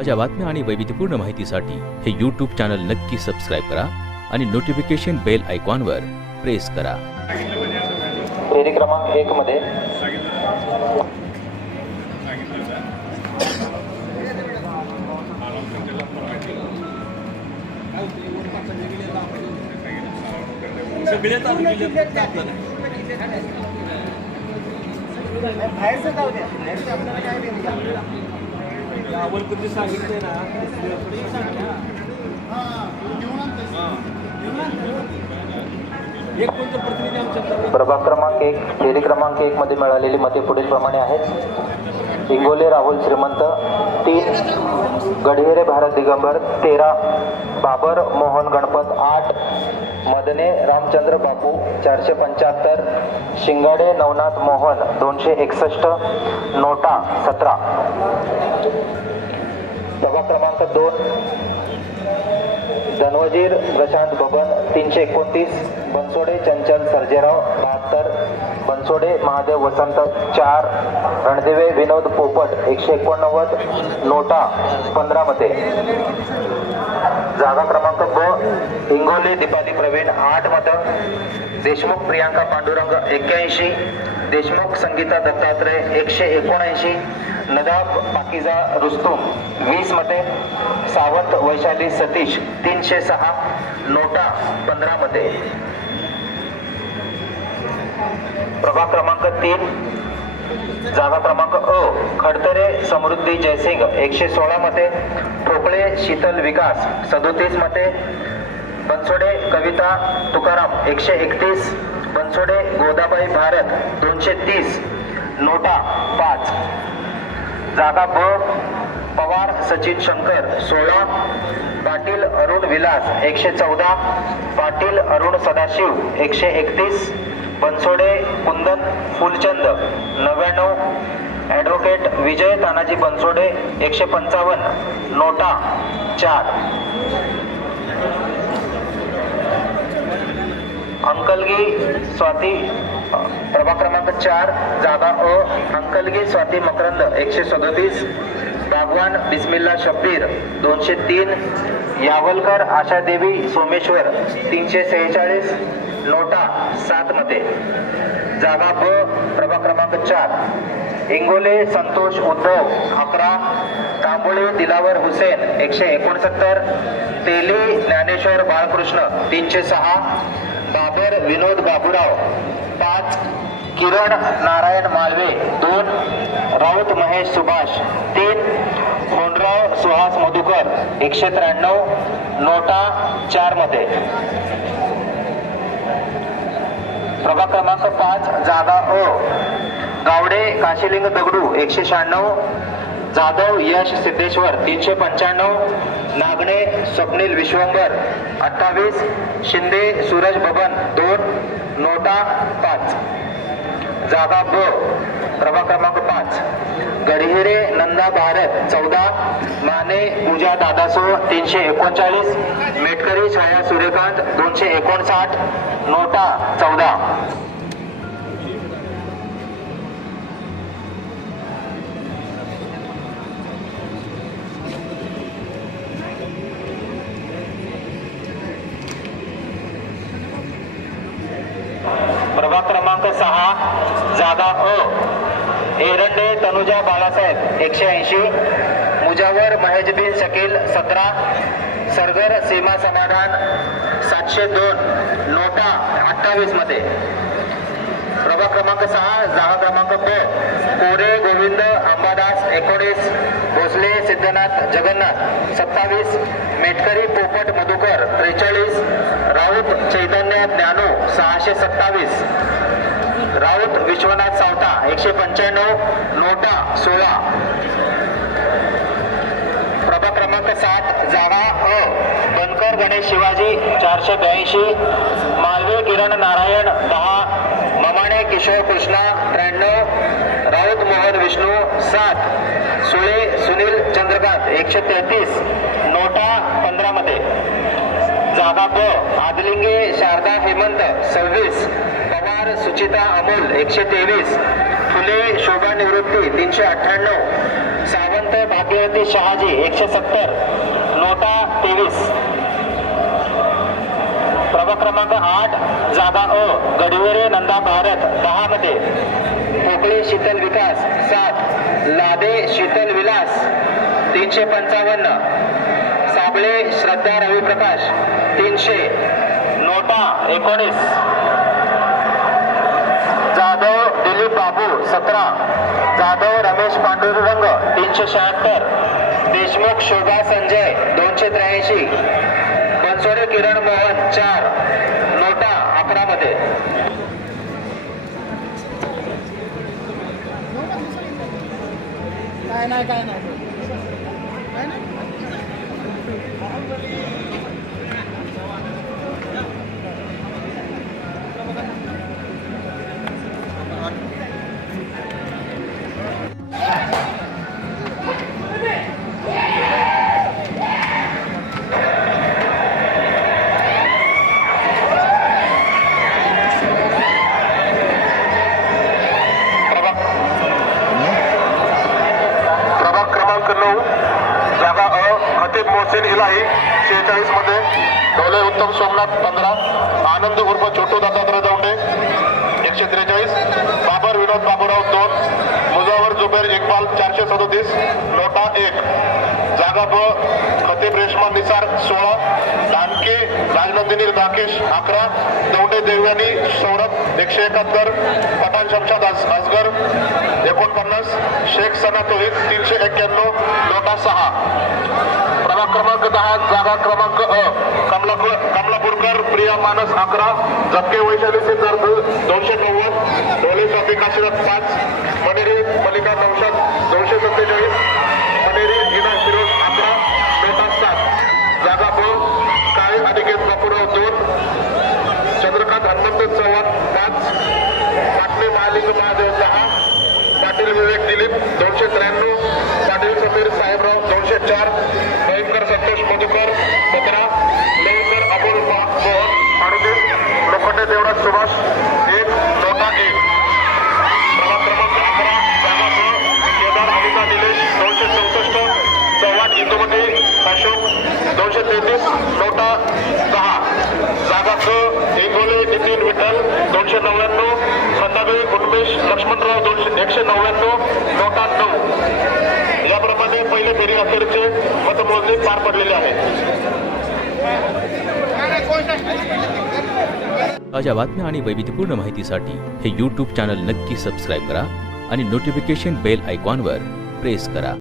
ताज्या बातम्या आणि वैविध्यपूर्ण माहितीसाठी हे यूट्यूब चॅनल नक्की सबस्क्राईब करा आणि नोटिफिकेशन बेल आयकॉनवर प्रेस करा. फेरी क्रमांक एक मध्ये. बाहेरचं जाऊ द्या. बाहेरचं आपल्याला काय देणं यावर तुम्ही सांगितले ना एक कोणतं प्रतिनिधी आमच्या प्रभाग क्रमांक एक फेरी क्रमांक एक मध्ये मिळालेली मते पुढील प्रमाणे आहेत. हिंगोले राहुल श्रीमंत तीन गडिहेरे भारत दिगंबर तेरा बाबर मोहन गणपत आठ मदने रामचंद्र बापू चारशे पंच्याहत्तर शिंगाडे नवनाथ मोहन दोनशे एकसष्ट नोटा सतरा. नंबर दोन धनवजीर प्रशांत बबन तीनशे एकोणतीस बनसोडे चंचल सर्जेराव बहात्तर बनसोडे महादेव वसंत चार रणदेवे विनोद पोपट एकशे एकोणनव्वद नोटा पंधरा मध्ये जागा क्रमांक ब हिंगोली दीपाली प्रवीण आठ मत देशमुख प्रियांका पांडुरंग एक्क्याऐंशी. देशमुख संगीता दत्तात्रय एकशे एकोणऐंशी. नदाब पाकिजा रुस्तुम वीस मते सावंत वैशाली सतीश तीनशे सहा नोटा पंधरा मते प्रभाग क्रमांक तीन जागा क्रमांक अ खडतरे समृद्धी जयसिंग एकशे सोळा मते ठोकळे शीतल विकास सदोतीस मते बनसोडे कविता तुकाराम एकशे एकतीस बनसोडे गोदाबाई भारत दोनशे तीस नोटा पाच. जागा ब पवार सचिन शंकर सोळा पाटील अरुण विलास एकशे चौदा पाटील अरुण सदाशिव एकशे एकतीस बनसोडे कुंदन फुलचंद नव्याण्णव ॲडव्होकेट विजय तानाजी बनसोडे एकशे पंचावन्न नोटा चार. अंकलगी स्वाती प्रभाग क्रमांक चार जागा अ अंकलगी स्वाती मकरंद एकशे सदोतीस. बागवान बिस्मिल्ला शब्बीर दोनशे तीन. यावलकर आशा देवी सोमेश्वर तीनशे सेहेचाळीस. नोटा सात मध्ये जागा ब प्रभाग क्रमांक चार. इंगोले संतोष उद्धव अकरा. तांबोळे दिलावर हुसेन एकशे एकोणसत्तर. तेली ज्ञानेश्वर बाळकृष्ण तीनशे सहा. बाबर विनोद बाबुराव पाच किरण नारायण मालवे दोन राऊत महेश सुभाष तीन होंडराव सुहास मधुकर एकशे त्र्याण्णव नोटा चारमध्ये. प्रभाग क्रमांक पाच जागा अ गावडे काशीलिंग दगडू एकशे शहाण्णव जाधव यश सिद्धेश्वर तीनशे पंच्याण्णव नागणे स्वप्नील विश्वंभर अठ्ठावीस शिंदे सूरज बबन दोन नोटा पाच. जागा ब प्रभाग क्रमांक पाच. गडहिरे नंदा भारत चौदा. माने पूजा दादासो तीनशे एकोणचाळीस. मेटकरी छाया सूर्यकांत दोनशे एकोणसाठ. नोटा चौदा. सहा जादा अ. एरंडे तनुजा बाळासाहेब एकशे ऐंशी. मुजावर महेजबीन शकील सतरा. सरगर सीमा समाधान सातशे दोन. नोटा अठ्ठावीसमध्ये प्रभाग क्रमांक सहा जागा क्रमांक ब कोरे गोविंद अंबादास एकोणीस. भोसले सिद्धनाथ जगन्नाथ सत्तावीस. मेटकरी पोपट मधुकर त्रेचाळीस. राऊत चैतन्य ज्ञानू सहाशे सत्तावीस. राऊत विश्वनाथ सावता एकशे पंच्याण्णव नोटा सोळा. प्रभाग क्रमांक सात जागा अ. बनकर गणेश शिवाजी चारशे ब्याऐंशी. मालवे किरण नारायण दहा. ममाणे किशोर कृष्णा त्र्याण्णव. राऊत मोहन विष्णू सात. सुळे सुनील चंद्रकांत एकशे तेहतीस. नोटा पंधरा मध्ये जागा ब आदलिंगे शारदा हेमंत सव्वीस. सुचिता अमोल एकशे तेवीस. फुले शोभा निवृत्ती तीनशे अठ्ठ्याण्णव. सावंत भाग्यवती शहाजी एकशे सत्तर. नोटा तेवीस. प्रभाग क्रमांक आठ जागा अ गडविरे नंदा भारत दहा मध्ये. पोकळे शीतल विकास सात. लादे शीतल विलास तीनशे पंचावन्न. साबळे श्रद्धा रविप्रकाश तीनशे. नोटा एकोणीस. सतरा जाधव रमेश पांडुरंग तीनशे शहात्तर देशमुख शोभा संजय दोनशे त्र्याऐंशी बनसोडे किरण मोहन चार नोटा अकरा मध्ये काय नाही. काय नाही? खतीब मोहसेन इलाही शेहेचाळीसमध्ये डोले उत्तम सोमनाथ पंधरा. आनंद उर्फ छोटू दत्तात्रय दौंडे एकशे त्रेचाळीस. बाबर विनोद बाबूराव दोन. मुजावर जुबेर इक्बाल चारशे सदोतीस. लोटा एक. जागा ब खतीब रेशमा निसार सोळा. दानके राजनंदिनी राकेश अकरा. दौंडे देवयानी सौरभ एकशे एकाहत्तर. पठाण शमशाद अस- असगर एकोणपन्नास. शेख सना तोहित तीनशे एक्क्याण्णव. क्रमांक दहा जागा क्रमांक अ. कमलापूर कमलापूरकर प्रिया मानस अकरा जपके वैशाली सिद्धार्थ दोनशे नव्वद डोले स्वामी काशीनाथ पाच मनेरी मलिका नौशाद दोनशे सत्तेचाळीस. तेहतीस नोटा दहा. जागा क इंगोले नितीन विठ्ठल दोनशे नव्याण्णव. खतागळी उन्मेष लक्ष्मणराव दोनशे एकशे नव्याण्णव. नोटा नऊ. याप्रमाणे पहिले फेरी अखेरचे मतमोजणी पार पडलेले आहे. ताज्या बातम्या आणि वैविध्यपूर्ण माहितीसाठी हे यूट्यूब चॅनल नक्की सबस्क्राईब करा आणि नोटिफिकेशन बेल आयकॉनवर प्रेस करा.